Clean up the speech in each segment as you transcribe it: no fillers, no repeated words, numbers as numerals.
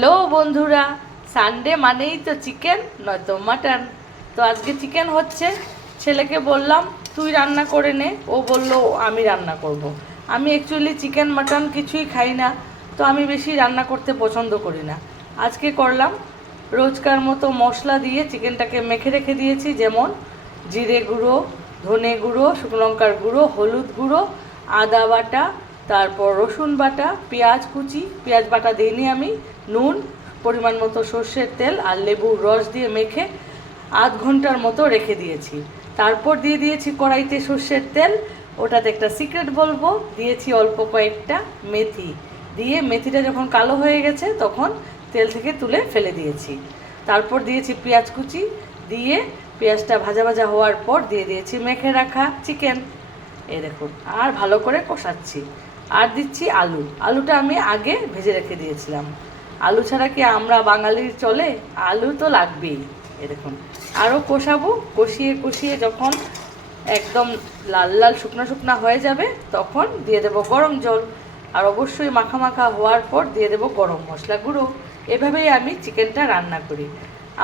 Hello বন্ধুরা, Sunday মানেই তো চিকেন নয়তো মাটন। তো আজকে চিকেন হচ্ছে। ছেলেকে বললাম তুই রান্না করে নে, ও বলল আমি রান্না করব। আমি অ্যাকচুয়ালি চিকেন মাটন কিছুই খাই না, তো আমি বেশি রান্না করতে পছন্দ করি না। আজকে করলাম রোজকার মতো মশলা দিয়ে চিকেনটাকে মেখে রেখে দিয়েছি, যেমন জিরে গুঁড়ো, ধনে গুঁড়ো, শুকনো লঙ্কার গুঁড়ো, হলুদ গুঁড়ো, আদা বাটা, তারপর রসুন বাটা, পেঁয়াজ কুচি, পেঁয়াজ বাটা দিইনি আমি, নুন, পরিমাণ মতো সর্ষের তেল আর লেবুর রস দিয়ে মেখে আধ ঘন্টার মতো রেখে দিয়েছি। তারপর দিয়ে দিয়েছি কড়াইতে সর্ষের তেল, ওটাতে একটা সিক্রেট বলবো, দিয়েছি অল্প কয়েকটা মেথি, দিয়ে মেথিটা যখন কালো হয়ে গেছে তখন তেল থেকে তুলে ফেলে দিয়েছি। তারপর দিয়েছি পেঁয়াজ কুচি, দিয়ে পেঁয়াজটা ভাজা ভাজা হওয়ার পর দিয়ে দিয়েছি মেখে রাখা চিকেন। এই দেখুন, আর ভালো করে কষাচ্ছি। আর দিচ্ছি আলু, আলুটা আমি আগে ভেজে রেখে দিয়েছিলাম। আলু ছাড়া কি আমরা বাঙালির চলে? আলু তো লাগবেই। এই দেখুন, আরও কষাবো, কষিয়ে কষিয়ে যখন একদম লাল লাল শুকনো শুকনো হয়ে যাবে তখন দিয়ে দেবো গরম জল। আর অবশ্যই মাখা মাখা হওয়ার পর দিয়ে দেবো গরম মশলা গুঁড়ো। এভাবেই আমি চিকেনটা রান্না করি।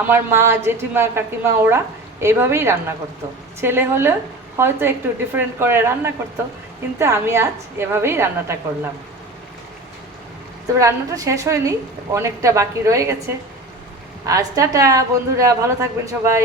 আমার মা, জেঠিমা, কাকিমা ওরা এইভাবেই রান্না করতো। ছেলে হলে হয়তো একটু ডিফারেন্ট করে রান্না করতো, কিন্তু আমি আজ এভাবেই রান্নাটা করলাম। তো রান্নাটা শেষ হয়নি, অনেকটা বাকি রয়ে গেছে। আজ টাটা বন্ধুরা, ভালো থাকবেন সবাই।